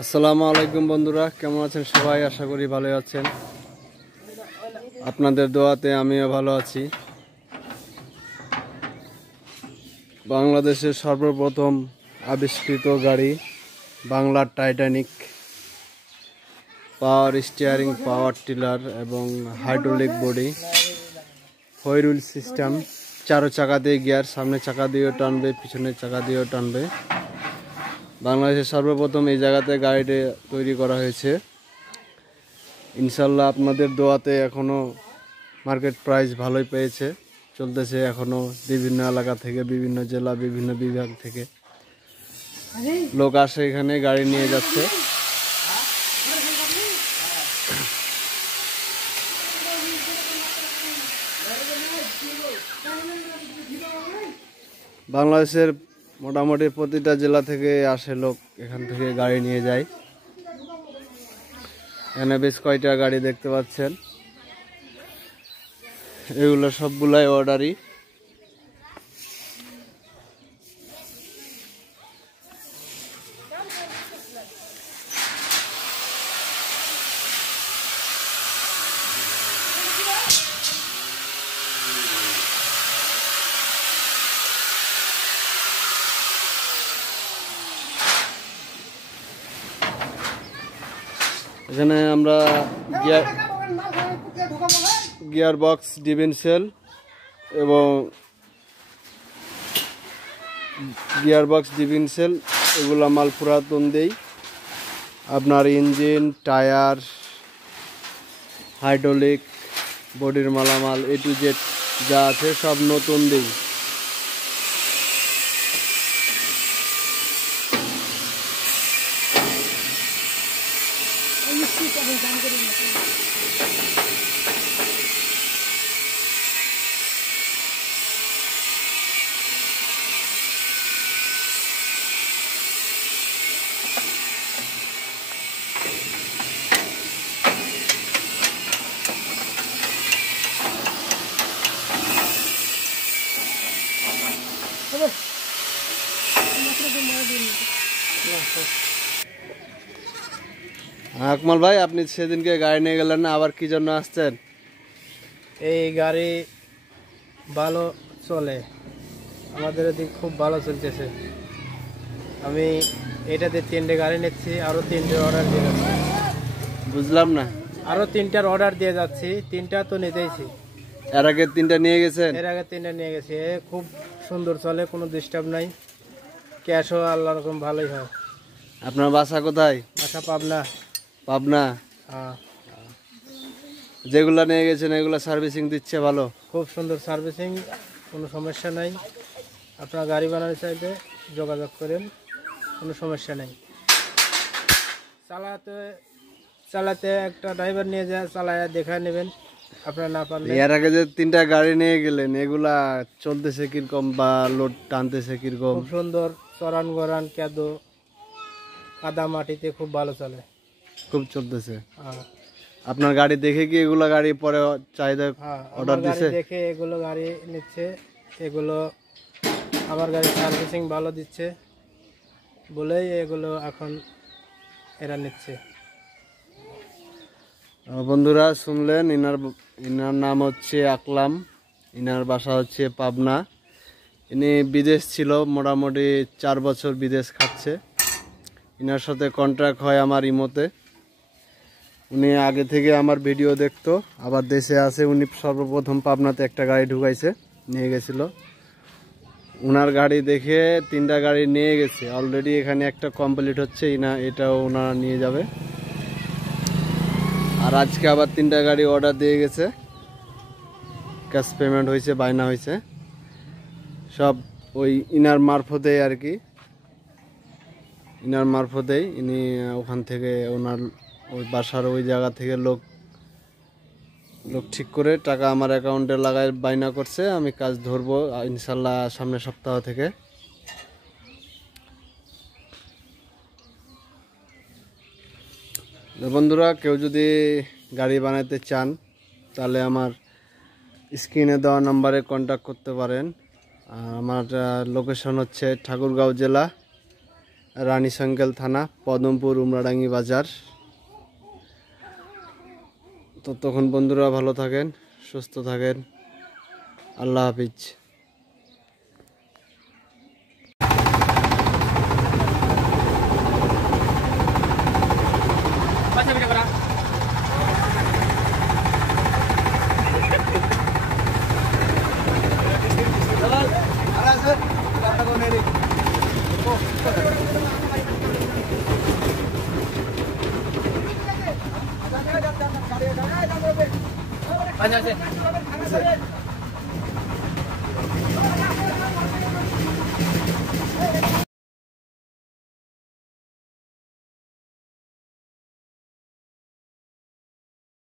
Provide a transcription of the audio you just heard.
আসসালামু আলাইকুম বন্ধুরা, কেমন আছেন সবাই? আশা করি ভালো আছেন। আপনাদের দোয়াতে আমিও ভালো আছি। বাংলাদেশের সর্বপ্রথম আবিষ্কৃত গাড়ি বাংলার Titanic, power steering, power tiller এবং hydraulic body, four wheel system, চারো চাকা দিয়ে গিয়ার, সামনে চাকা দিয়েও টানবে, পিছনের চাকা দিয়েও টানবে। বাংলাদেশের সর্বপ্রথম এই জায়গাতে গাড়িটি তৈরি করা হয়েছে। ইনশাল্লাহ আপনাদের দোয়াতে এখনও মার্কেট প্রাইস ভালোই পেয়েছে, চলতেছে এখনও। বিভিন্ন এলাকা থেকে, বিভিন্ন জেলা, বিভিন্ন বিভাগ থেকে লোক আসে, এখানে গাড়ি নিয়ে যাচ্ছে। বাংলাদেশের মোটামুটি প্রতিটা জেলা থেকে আসে লোক, এখান থেকে গাড়ি নিয়ে যায়। এখানে বেশ কয়টা গাড়ি দেখতে পাচ্ছেন, এগুলো সবগুলাই অর্ডারই। এখানে আমরা গিয়ার বক্স, ডিফারেন্সিয়াল এবং গিয়ার বক্স, ডিফারেন্সিয়াল এগুলো মাল পুরাতন দেই। আপনার ইঞ্জিন, টায়ার, হাইড্রোলিক বডির মালামাল A to Z যা আছে সব নতুন দেই। আকমাল ভাই, আপনি সেদিনকে গাড়ি নিয়ে গেলেন না, আবার কি জন্য আসছেন? এই গাড়ি ভালো চলে, আমাদের এদিকে খুব ভালো চলতেছে। আমি এটাতে 3টে গাড়ি নিচ্ছি, আরো 3টে অর্ডার দিয়ে যাচ্ছি। বুঝলাম না। আরো 3টার অর্ডার দিয়ে যাচ্ছি, 3টা তো নিতেইছি। এর আগে 3টা নিয়ে গেছেন? এর আগে 3টা নিয়ে গেছি। খুব সুন্দর চলে, কোনো ডিস্টার্ব নাই, ক্যাশও আল্লাহ রকম ভালোই হয়। আপনার বাসা কোথায়? বাসা পাবনা। পাবনা? হ্যাঁ। যেগুলা নিয়ে গেছেন এগুলা সার্ভিসিং দিচ্ছে ভালো? খুব সুন্দর সার্ভিসিং, কোনো সমস্যা নাই। আপনার গাড়ি বানাতে চাইলে যোগাযোগ করেন, কোনো সমস্যা নেই। চালাতে একটা ড্রাইভার নিয়ে যায়, চালায় দেখা নেবেন আপনারা, না পারলে। এর আগে যে 3টা গাড়ি নিয়ে গেলেন এগুলা চলতেছে কিরকম বা লোড টানতেছে কিরকম? খুব সুন্দর, চরান গরান কাদা মাটিতে খুব ভালো চলে, খুব চলতেছে। আপনার গাড়ি দেখে কি এগুলো গাড়ি পরে চাহিদা অর্ডার দিছে? দেখে এগুলো গাড়ি নিচ্ছে, এগুলো আমার গাড়ি সার্ভিসিং ভালো দিচ্ছে বলেই এগুলো এখন এরা নিচ্ছে। বন্ধুরা শুনলেন, ইনার নাম হচ্ছে আকলাম, ইনার বাসা হচ্ছে পাবনা। ইনি বিদেশ ছিল, মোটামুটি 4 বছর বিদেশ খাচ্ছে। ইনার সাথে কন্ট্রাক্ট হয় আমার ইমোতে। উনি আগে থেকে আমার ভিডিও দেখতো, আবার দেশে আসে। উনি সর্বপ্রথম পাবনাতে একটা গাড়ি ঢুকাইছে, নিয়ে গেছিল। উনার গাড়ি দেখে 3টা গাড়ি নিয়ে গেছে অলরেডি, এখানে একটা কমপ্লিট হচ্ছে, এটাও ওনারা নিয়ে যাবে। আর আজকে আবার 3টা গাড়ি অর্ডার দিয়ে গেছে, ক্যাশ পেমেন্ট হয়েছে, বায়না হয়েছে, সব ওই ইনার মারফতেই আর কি। ইনার মারফতেই ইনি ওখান থেকে ওনার ওই বাসার ওই জায়গা থেকে লোক ঠিক করে টাকা আমার অ্যাকাউন্টে লাগাই বায়না করছে। আমি কাজ ধরবো ইনশাল্লাহ সামনের সপ্তাহ থেকে। বন্ধুরা, কেউ যদি গাড়ি বানাতে চান তাহলে আমার স্ক্রিনে দেওয়া নাম্বারে কন্ট্যাক্ট করতে পারেন। আর আমার লোকেশন হচ্ছে ঠাকুরগাঁও জেলা, রানীশঙ্কেল থানা, পদমপুর, উমরাডাঙ্গি বাজার। ততক্ষণ বন্ধুরা ভালো থাকেন, সুস্থ থাকেন। আল্লাহ হাফিজ। আচ্ছা